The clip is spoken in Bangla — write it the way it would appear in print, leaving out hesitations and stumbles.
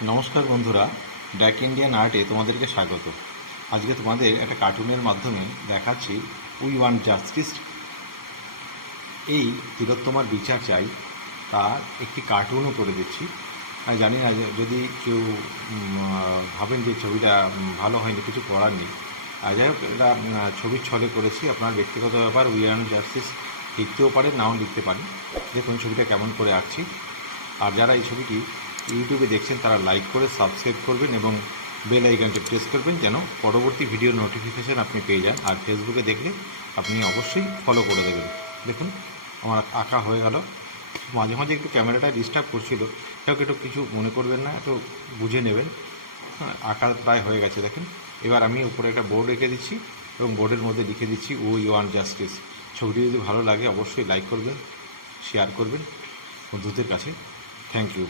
নমস্কার বন্ধুরা, ড্যাক ইন্ডিয়ান আর্টে তোমাদেরকে স্বাগত। আজকে তোমাদের একটা কার্টুনের মাধ্যমে দেখাচ্ছি উই ওয়ান্ট জাস্টিস। এই তিলোত্তমার বিচার চাই, তার একটি কার্টুনও করে দিচ্ছি। আমি জানি না যদি কেউ ভাবেন যে ছবিটা ভালো হয়নি, কিছু করার নেই। যাই হোক, এটা ছবির ছলে করেছি, আপনার ব্যক্তিগত ব্যাপার। উই ওয়ান্ট জাস্টিস লিখতেও পারেন, নাও লিখতে পারেন। দেখুন ছবিটা কেমন করে আঁকছি। আর যারা এই ছবিটি ইউটিউবে দেখছেন তারা লাইক করে সাবস্ক্রাইব করবেন এবং বেল আইকনটি প্রেস করবেন, যেন পরবর্তী ভিডিও নোটিফিকেশান আপনি পেয়ে যান। আর ফেসবুকে দেখলে আপনি অবশ্যই ফলো করে দেবেন। দেখুন আমার আঁকা হয়ে গেল। মাঝে মাঝে একটু ক্যামেরাটা ডিস্টার্ব করছিল, কেউ একটু কিছু মনে করবেন না, একটু বুঝে নেবেন। আঁকা প্রায় হয়ে গেছে দেখেন। এবার আমি উপরে একটা বোর্ড রেখে দিচ্ছি এবং বোর্ডের মধ্যে লিখে দিচ্ছি উই ওয়ান্ট জাস্টিস। ছবিটি যদি ভালো লাগে অবশ্যই লাইক করবেন, শেয়ার করবেন বন্ধুদের কাছে। Thank you.